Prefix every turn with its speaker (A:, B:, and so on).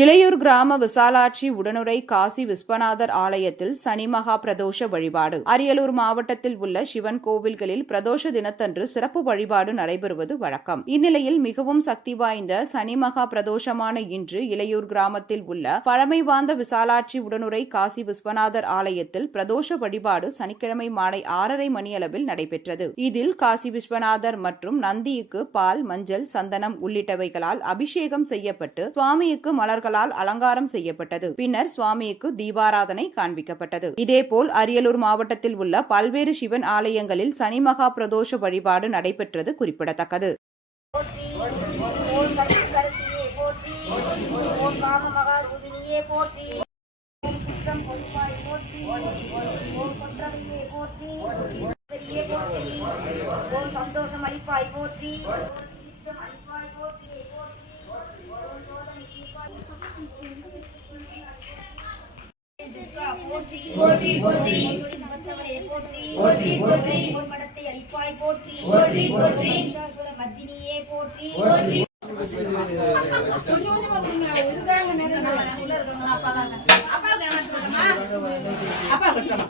A: இளையூர் கிராம விசாலாட்சி உடனுரை காசி விஸ்வநாதர் ஆலயத்தில் சனி மகா பிரதோஷ வழிபாடு. அரியலூர் மாவட்டத்தில் உள்ள சிவன் கோவில்களில் பிரதோஷ தினத்தன்று சிறப்பு வழிபாடு நடைபெறுவது வழக்கம். இந்நிலையில் மிகவும் சக்தி வாய்ந்த சனி மகா பிரதோஷமான இன்று இளையூர் கிராமத்தில் உள்ள பழமை வாய்ந்த விசாலாட்சி உடனுரை காசி விஸ்வநாதர் ஆலயத்தில் பிரதோஷ வழிபாடு சனிக்கிழமை மாலை ஆறரை மணியளவில் நடைபெற்றது. இதில் காசி விஸ்வநாதர் மற்றும் நந்திக்கு பால் மஞ்சள் சந்தனம் உள்ளிட்டவைகளால் அபிஷேகம் செய்யப்பட்டு சுவாமிக்கு மலர்களால் அலங்காரம் செய்யப்பட்டது. பின்னர் சுவாமிக்கு தீபாராதனை காண்பிக்கப்பட்டது. இதேபோல் அரியலூர் மாவட்டத்தில் உள்ள பல்வேறு சிவன் ஆலயங்களில் சனி மகா பிரதோஷ வழிபாடு நடைபெற்றது குறிப்பிடத்தக்கது.
B: போற்றி அளிப்பாய் போற்றி அளிப்பாய் போற்றி. போற்றி போற்றி போற்றி மத்தவளே போற்றி போற்றி அப்பா கட்டமா